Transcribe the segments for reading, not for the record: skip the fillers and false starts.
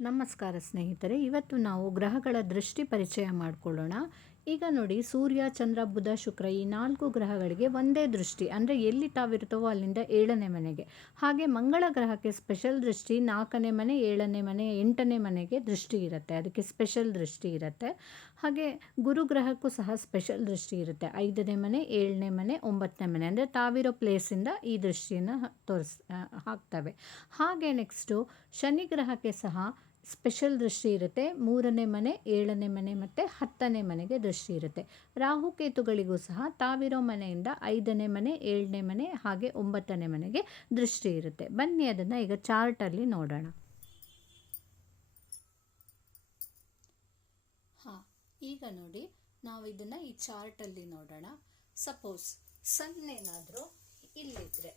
ನಮಸ್ಕಾರ ಸ್ನೇಹಿತರೆ, ಇವತ್ತು ನಾವು ಗ್ರಹಗಳ ದೃಷ್ಟಿ ಪರಿಚಯ ಮಾಡಿಕೊಳ್ಳೋಣ. ಈಗ ನೋಡಿ, ಸೂರ್ಯ, ಚಂದ್ರ, ಬುಧ, ಶುಕ್ರ ಈ 4 ಗ್ರಹಗಳಿಗೆ ಒಂದೇ ದೃಷ್ಟಿ, ಅಂದರೆ ಎಲ್ಲಿ ತಾವಿರ್ತವೋ ಅಲ್ಲಿಂದ 7ನೇ ಮನೆಗೆ. ಹಾಗೆ ಮಂಗಳ ಗ್ರಹಕ್ಕೆ ಸ್ಪೆಷಲ್ ದೃಷ್ಟಿ 4ನೇ ಮನೆ, 7ನೇ ಮನೆ, 8ನೇ ಮನೆಗೆ ದೃಷ್ಟಿ ಇರುತ್ತೆ, ಅದಕ್ಕೆ ಸ್ಪೆಷಲ್ ದೃಷ್ಟಿ ಇರುತ್ತೆ. ಹಾಗೆ ಗುರು ಗ್ರಹಕ್ಕೂ ಸಹ ಸ್ಪೆಷಲ್ ದೃಷ್ಟಿ ಇರುತ್ತೆ, 5ನೇ ಮನೆ, 7ನೇ ಮನೆ, 9ನೇ ಮನೆ, ಅಂದರೆ ತಾವಿರೋ ಪ್ಲೇಸಿಂದ ಈ ದೃಷ್ಟಿಯನ್ನು ಹಾಕ್ತವೆ. ಹಾಗೆ ನೆಕ್ಸ್ಟು ಶನಿ ಗ್ರಹಕ್ಕೆ ಸಹ ಸ್ಪೆಷಲ್ ದೃಷ್ಟಿ ಇರುತ್ತೆ, 3ನೇ ಮನೆ, 7ನೇ ಮನೆ ಮತ್ತು 10ನೇ ಮನೆಗೆ ದೃಷ್ಟಿ ಇರುತ್ತೆ. ರಾಹುಕೇತುಗಳಿಗೂ ಸಹ ತಾವಿರೋ ಮನೆಯಿಂದ 5ನೇ ಮನೆ, 7ನೇ ಮನೆ ಹಾಗೆ 9ನೇ ಮನೆಗೆ ದೃಷ್ಟಿ ಇರುತ್ತೆ. ಬನ್ನಿ ಅದನ್ನು ಈಗ ಚಾರ್ಟಲ್ಲಿ ನೋಡೋಣ. ಈಗ ನೋಡಿ, ನಾವು ಇದನ್ನು ಈ ಚಾರ್ಟಲ್ಲಿ ನೋಡೋಣ. ಸಪೋಸ್ ಸನ್ ಏನಾದರೂ ಇಲ್ಲಿದ್ರೆ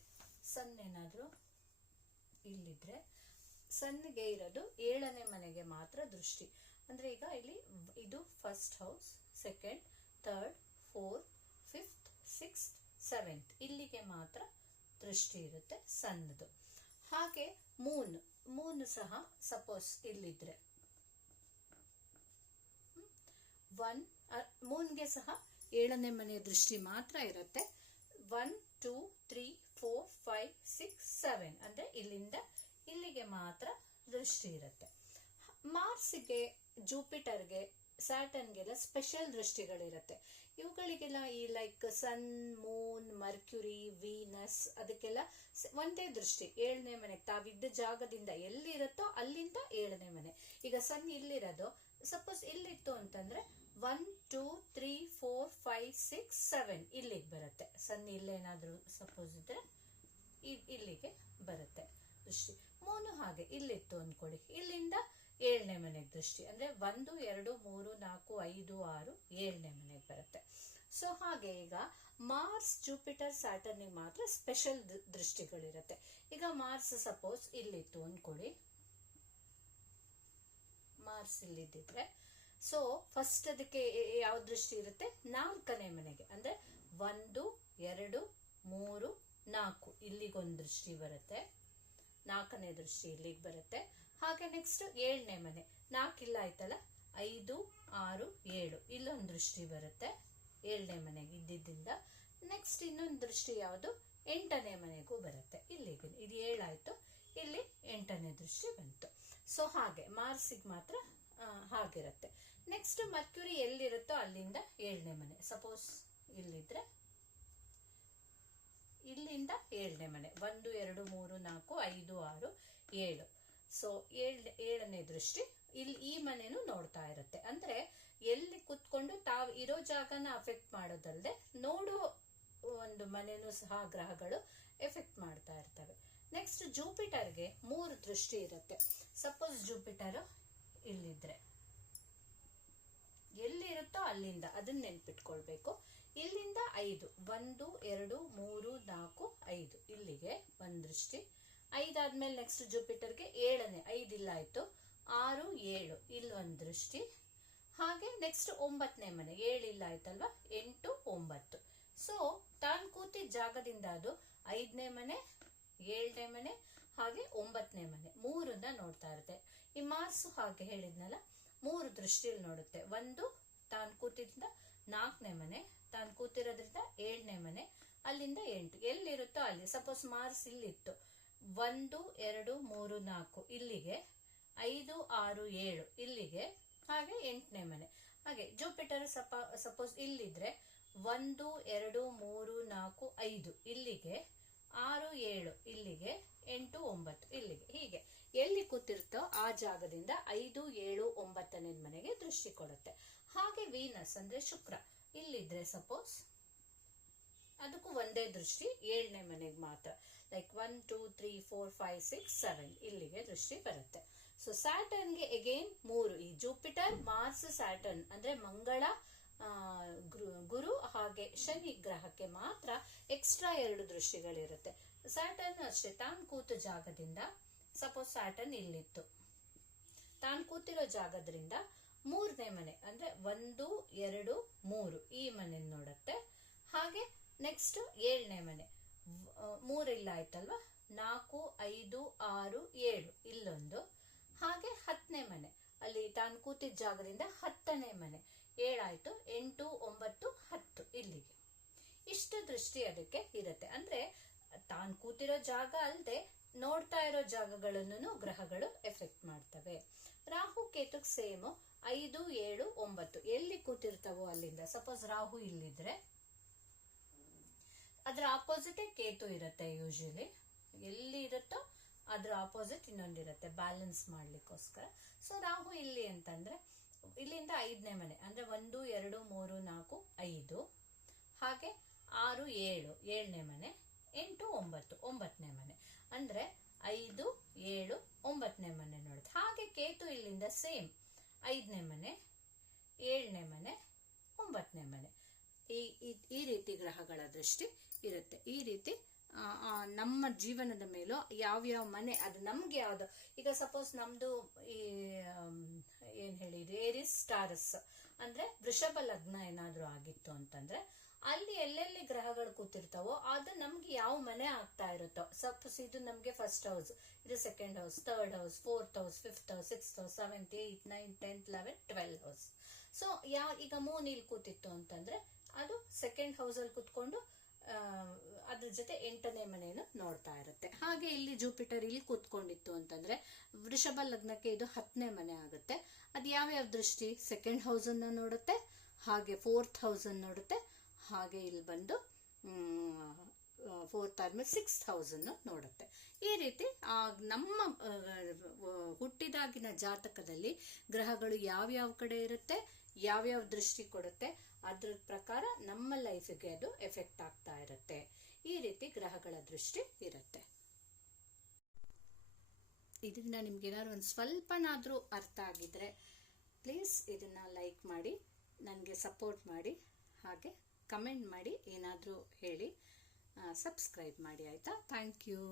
ಸನ್ಗೆ ಇರೋದು 7ನೇ ಮನೆಗೆ ಮಾತ್ರ ದೃಷ್ಟಿ. ಅಂದರೆ ಈಗ ಇಲ್ಲಿ ಇದು first house, second, third, fourth, fifth, sixth, seventh ಇಲ್ಲಿಗೆ ಮಾತ್ರ ದೃಷ್ಟಿ ಇರುತ್ತೆ ಸನ್ನದು. ಹಾಗೆ ಮೂನ್ ಸಹ ಸಪೋಸ್ ಇಲ್ಲಿದ್ರೆ ಮೂನ್ಗೆ ಸಹ 7ನೇ ಮನೆಯ ದೃಷ್ಟಿ ಮಾತ್ರ ಇರುತ್ತೆ. 1, 2, 3, 4, 5, 6, 7 ಅಂದರೆ ಇಲ್ಲಿಂದ ಇಲ್ಲಿಗೆ ಮಾತ್ರ ದೃಷ್ಟಿ ಇರುತ್ತೆ. ಮಾರ್ಸ್ಗೆ, ಜೂಪಿಟರ್ಗೆ, ಸ್ಯಾಟರ್ನ್ಗೆಲ್ಲ ಸ್ಪೆಷಲ್ ದೃಷ್ಟಿಗಳಿರುತ್ತೆ. ಇವುಗಳಿಗೆಲ್ಲ ಈ ಲೈಕ್ ಸನ್, ಮೂನ್, ಮರ್ಕ್ಯುರಿ, ವೀನಸ್ ಅದಕ್ಕೆಲ್ಲ ಒಂದೇ ದೃಷ್ಟಿ 7ನೇ ಮನೆಗೆ. ತಾವಿದ್ದ ಜಾಗದಿಂದ ಎಲ್ಲಿರುತ್ತೋ ಅಲ್ಲಿಂದ 7ನೇ ಮನೆ. ಈಗ ಸನ್ ಇಲ್ಲಿರೋದು ಸಪೋಸ್ ಇಲ್ಲಿತ್ತು ಅಂತಂದ್ರೆ 1, 2, 3, 4, 5, 6, 7 ಇಲ್ಲಿಗೆ ಬರುತ್ತೆ. ಸನ್ ಇಲ್ಲೇನಾದ್ರೂ ಸಪೋಸ್ ಇದ್ರೆ ಇಲ್ಲಿಗೆ ಬರುತ್ತೆ ದೃಷ್ಟಿ. ಮೂನು ಹಾಗೆ ಇಲ್ಲಿತ್ತು ಅಂದ್ಕೊಳ್ಳಿ, ಇಲ್ಲಿಂದ 7ನೇ ಮನೆಗೆ ದೃಷ್ಟಿ, ಅಂದ್ರೆ 1, 2, 3, 4, 5, 6 7ನೇ ಮನೆಗೆ ಬರುತ್ತೆ. ಸೊ ಹಾಗೆ ಈಗ ಮಾರ್ಸ್, ಜೂಪಿಟರ್, ಸ್ಯಾಟರ್ನಿಗೆ ಮಾತ್ರ ಸ್ಪೆಷಲ್ ದೃಷ್ಟಿಗಳಿರುತ್ತೆ. ಈಗ ಮಾರ್ಸ್ ಸಪೋಸ್ ಇಲ್ಲಿತ್ತು ಅಂದ್ಕೊಳ್ಳಿ, ಮಾರ್ಸ್ ಇಲ್ಲಿದ್ದಿದ್ರೆ ಸೊ ಫಸ್ಟ್ ಅದಕ್ಕೆ ಯಾವ ದೃಷ್ಟಿ ಇರುತ್ತೆ? 4ನೇ ಮನೆಗೆ, ಅಂದ್ರೆ 1, 2, 3, 4 ಇಲ್ಲಿಗೊಂದು ದೃಷ್ಟಿ ಬರುತ್ತೆ, 4ನೇ ದೃಷ್ಟಿ ಇಲ್ಲಿಗೆ ಬರುತ್ತೆ. ಹಾಗೆ ನೆಕ್ಸ್ಟ್ 7ನೇ ಮನೆ, 4 ಇಲ್ಲ ಆಯ್ತಲ್ಲ, 5, 6, 7 ಇಲ್ಲೊಂದು ದೃಷ್ಟಿ ಬರುತ್ತೆ 7ನೇ ಮನೆಗೆ ಇದ್ದಿದ್ದರಿಂದ. ನೆಕ್ಸ್ಟ್ ಇನ್ನೊಂದು ದೃಷ್ಟಿ ಯಾವುದು? 8ನೇ ಮನೆಗೂ ಬರುತ್ತೆ. ಇಲ್ಲಿಗೆ ಇದು 7 ಆಯ್ತು, ಇಲ್ಲಿ 8ನೇ ದೃಷ್ಟಿ ಬಂತು. ಸೊ ಹಾಗೆ ಮಾರ್ಸಿಗೆ ಮಾತ್ರ ಹಾಗಿರುತ್ತೆ. ನೆಕ್ಸ್ಟ್ ಮರ್ಕ್ಯುರಿ ಎಲ್ಲಿರುತ್ತೋ ಅಲ್ಲಿಂದ 7ನೇ ಮನೆ. ಸಪೋಸ್ ಇಲ್ಲಿದ್ರೆ ಇಲ್ಲಿಂದ 7ನೇ ಮನೆ, 1, 2, 3, 4, 5, 6, 7. ಸೊ 7ನೇ ದೃಷ್ಟಿ ಇಲ್ಲಿ ಈ ಮನೆನೂ ನೋಡ್ತಾ ಇರುತ್ತೆ. ಅಂದ್ರೆ ಎಲ್ಲಿ ಕುತ್ಕೊಂಡು ತಾವು ಇರೋ ಜಾಗನ ಅಫೆಕ್ಟ್ ಮಾಡೋದಲ್ಲದೆ ನೋಡೋ ಒಂದು ಮನೆನೂ ಸಹ ಗ್ರಹಗಳು ಎಫೆಕ್ಟ್ ಮಾಡ್ತಾ ಇರ್ತವೆ. ನೆಕ್ಸ್ಟ್ ಜೂಪಿಟರ್ಗೆ 3 ದೃಷ್ಟಿ ಇರುತ್ತೆ. ಸಪೋಸ್ ಜೂಪಿಟರ್ ಇಲ್ಲಿದ್ರೆ ಎಲ್ಲಿರುತ್ತೋ ಅಲ್ಲಿಂದ ಅದನ್ನ ನೆನ್ಪಿಟ್ಕೊಳ್ಬೇಕು. ಇಲ್ಲಿಂದ 5, 1, 2, 3, 4, 5 ಇಲ್ಲಿಗೆ ಒಂದು ದೃಷ್ಟಿ. 5 ಆದ್ಮೇಲೆ ನೆಕ್ಸ್ಟ್ ಜೂಪಿಟರ್ಗೆ 7ನೇ, 5 ಇಲ್ಲ ಆಯ್ತು, 6, 7 ಇಲ್ಲೊಂದು ದೃಷ್ಟಿ. ಹಾಗೆ ನೆಕ್ಸ್ಟ್ 9ನೇ ಮನೆ, 7 ಇಲ್ಲ ಆಯ್ತಲ್ವಾ, 8, 9. ಸೊ ತಾನು ಕೂತಿದ್ದ ಜಾಗದಿಂದ ಅದು 5ನೇ ಮನೆ, 7ನೇ ಮನೆ ಹಾಗೆ 9ನೇ ಮನೆ 3ನ್ನ ನೋಡ್ತಾ ಇರುತ್ತೆ. ಈ ಮಾರ್ಸು ಹಾಗೆ ಹೇಳಿದ್ನಲ್ಲ, 3 ದೃಷ್ಟಿಯಲ್ಲಿ ನೋಡುತ್ತೆ. 1 ತಾನು ಕೂತಿದ್ದ 4ನೇ ಮನೆ, ತಾನು ಕೂತಿರೋದ್ರಿಂದ 7ನೇ ಮನೆ, ಅಲ್ಲಿಂದ 8 ಎಲ್ಲಿರುತ್ತೋ ಅಲ್ಲಿ. ಸಪೋಸ್ ಮಾರ್ಸ್ ಇಲ್ಲಿತ್ತು, 1, 2, 3, 4 ಇಲ್ಲಿಗೆ, 5, 6, 7 ಇಲ್ಲಿಗೆ, ಹಾಗೆ 8ನೇ ಮನೆ. ಹಾಗೆ ಜೂಪಿಟರ್ ಸಪೋಸ್ ಇಲ್ಲಿದ್ರೆ 1, 2, 3, 4, 5 ಇಲ್ಲಿಗೆ, 6, 7 ಇಲ್ಲಿಗೆ, 8, 9 ಇಲ್ಲಿಗೆ. ಹೀಗೆ ಎಲ್ಲಿ ಕೂತಿರ್ತೋ ಆ ಜಾಗದಿಂದ 5, 7, 9ನೇ ಮನೆಗೆ ದೃಷ್ಟಿ ಕೊಡುತ್ತೆ. ಹಾಗೆ ವೀನಸ್ ಅಂದ್ರೆ ಶುಕ್ರ ಇಲ್ಲಿದ್ರೆ ಸಪೋಸ್ ಅದಕ್ಕೂ ಒಂದೇ ದೃಷ್ಟಿ 7ನೇ ಮನೆಗೆ ಮಾತ್ರ. ಲೈಕ್ 1, 2, 3, 4, 5, 6, 7 ಇಲ್ಲಿಗೆ ದೃಷ್ಟಿ ಬರುತ್ತೆ. ಸೊ ಸ್ಯಾಟರ್ನ್ಗೆ ಅಗೇನ್ 3, ಈ ಜೂಪಿಟರ್, ಮಾರ್ಸ್, ಸ್ಯಾಟರ್ನ್ ಅಂದ್ರೆ ಮಂಗಳ, ಗುರು ಹಾಗೆ ಶನಿ ಗ್ರಹಕ್ಕೆ ಮಾತ್ರ ಎಕ್ಸ್ಟ್ರಾ 2 ದೃಷ್ಟಿಗಳಿರುತ್ತೆ. ಸ್ಯಾಟರ್ನ್ ಅಷ್ಟೇ, ತಾನು ಕೂತ ಜಾಗದಿಂದ ಸಪೋಸ್ ಸ್ಯಾಟರ್ನ್ ಇಲ್ಲಿತ್ತು, ತಾನು ಕೂತಿರೋ ಜಾಗದ್ರಿಂದ 3ನೇ ಮನೆ ಅಂದ್ರೆ 1, 2, 3 ಈ ಮನೆ ನೋಡುತ್ತೆ. ಹಾಗೆ ನೆಕ್ಸ್ಟ್ 7ನೇ ಮನೆ, 3 ಇಲ್ಲ ಆಯ್ತಲ್ವಾ, 4, 5, 6, 7 ಇಲ್ಲೊಂದು. ಹಾಗೆ 10ನೇ ದೃಷ್ಟಿ ಅದಕ್ಕೆ ಇರುತ್ತೆ. ಅಂದ್ರೆ ತಾನು ಕೂತಿರೋ ಜಾಗ ಅಲ್ಲದೆ ನೋಡ್ತಾ ಇರೋ ಜಾಗಗಳನ್ನು ಗ್ರಹಗಳು ಎಫೆಕ್ಟ್ ಮಾಡ್ತವೆ. ರಾಹು ಕೇತುಕ್ ಸೇಮ್ 5, 7, 9 ಎಲ್ಲಿ ಕೂತಿರ್ತಾವೋ ಅಲ್ಲಿಂದ, ಸಪೋಸ್ ರಾಹು ಇಲ್ಲಿದ್ರೆ ಅದ್ರ ಆಪೋಸಿಟ್ ಕೇತು ಇರುತ್ತೆ. ಯೂಶಲಿ ಎಲ್ಲಿ ಇರುತ್ತೋ ಅದ್ರ ಆಪೋಸಿಟ್ ಇನ್ನೊಂದಿರುತ್ತೆ, ಬ್ಯಾಲೆನ್ಸ್ ಮಾಡ್ಲಿಕ್ಕೋಸ್ಕರ. ಸೊ ರಾಹು ಇಲ್ಲಿ ಅಂತಂದ್ರೆ ಇಲ್ಲಿಂದ 5ನೇ ಮನೆ ಅಂದ್ರೆ 1, 2, 3, 4, 5, ಹಾಗೆ 6, 7 7ನೇ ಮನೆ, 8, 9 9ನೇ ಮನೆ ಅಂದ್ರೆ 5, 7, 9ನೇ ಮನೆ ನೋಡುತ್ತೆ. ಹಾಗೆ ಕೇತು ಇಲ್ಲಿಂದ ಸೇಮ್ 5ನೇ ಮನೆ, 7ನೇ ಮನೆ, 9ನೇ ಮನೆ. ಈ ರೀತಿ ಗ್ರಹಗಳ ದೃಷ್ಟಿ ಇರುತ್ತೆ. ಈ ರೀತಿ ನಮ್ಮ ಜೀವನದ ಮೇಲೂ ಯಾವ್ಯಾವ ಮನೆ ಅದು ನಮ್ಗೆ ಯಾವ್ದು, ಈಗ ಸಪೋಸ್ ನಮ್ದು ಈ ಏನ್ ಹೇಳಿದ್ರಿ ಏರಿಸ್ ಸ್ಟಾರಸ್ ಅಂದ್ರೆ ವೃಷಭ ಲಗ್ನ ಏನಾದ್ರೂ ಆಗಿತ್ತು ಅಂತಂದ್ರೆ ಅಲ್ಲಿ ಎಲ್ಲೆಲ್ಲಿ ಗ್ರಹಗಳು ಕೂತಿರ್ತಾವೋ ಅದು ನಮ್ಗೆ ಯಾವ ಮನೆ ಆಗ್ತಾ ಇರುತ್ತೋ. ಸಪೋಸ್ ಇದು ನಮ್ಗೆ ಫಸ್ಟ್ ಹೌಸ್, ಇದು second house, third house, 4th house, 5th house, 6th house, 7th, 8th, 9th, 10th, 11th, 12th house. So ಈಗ ಮೂನ್ ಇಲ್ಲಿ ಕೂತಿತ್ತು ಅಂತಂದ್ರೆ ಅದು ಸೆಕೆಂಡ್ ಹೌಸ್ ಅಲ್ಲಿ ಕೂತ್ಕೊಂಡು ಅದ್ರ ಜೊತೆ 8ನೇ ಮನೆಯನ್ನು ನೋಡ್ತಾ ಇರುತ್ತೆ. ಹಾಗೆ ಇಲ್ಲಿ ಜೂಪಿಟರ್ ಇಲ್ಲಿ ಕೂತ್ಕೊಂಡಿತ್ತು ಅಂತಂದ್ರೆ ವೃಷಭ ಲಗ್ನಕ್ಕೆ ಇದು 10ನೇ ಮನೆ ಆಗುತ್ತೆ. ಅದು ಯಾವ್ಯಾವ ದೃಷ್ಟಿ, ಸೆಕೆಂಡ್ ಹೌಸ್ ಅನ್ನ ನೋಡುತ್ತೆ, ಹಾಗೆ 4th ಹೌಸ್ ಅನ್ನು ನೋಡುತ್ತೆ, ಹಾಗೆ ಇಲ್ಲಿ ಬಂದು 4th ಆದ್ಮೇಲೆ 6th ಹೌಸ್ ಅನ್ನು ನೋಡುತ್ತೆ. ಈ ರೀತಿ ನಮ್ಮ ಹುಟ್ಟಿದಾಗಿನ ಜಾತಕದಲ್ಲಿ ಗ್ರಹಗಳು ಯಾವ್ಯಾವ ಕಡೆ ಇರುತ್ತೆ, ಯಾವ್ಯಾವ ದೃಷ್ಟಿ ಕೊಡುತ್ತೆ, ಅದ್ರ ಪ್ರಕಾರ ನಮ್ಮ ಲೈಫಿಗೆ ಅದು ಎಫೆಕ್ಟ್ ಆಗ್ತಾ ಇರುತ್ತೆ. ಈ ರೀತಿ ಗ್ರಹಗಳ ದೃಷ್ಟಿ ಇರುತ್ತೆ. ಇದರಿಂದ ನಿಮ್ಗೆ ಏನಾದ್ರು ಒಂದು ಸ್ವಲ್ಪನಾದ್ರೂ ಅರ್ಥ ಆಗಿದ್ರೆ ಪ್ಲೀಸ್ ಇದನ್ನ ಲೈಕ್ ಮಾಡಿ, ನನಗೆ ಸಪೋರ್ಟ್ ಮಾಡಿ, ಹಾಗೆ ಕಮೆಂಟ್ ಮಾಡಿ, ಏನಾದರೂ ಹೇಳಿ, ಸಬ್ಸ್ಕ್ರೈಬ್ ಮಾಡಿ ಆಯ್ತಾ. Thank you.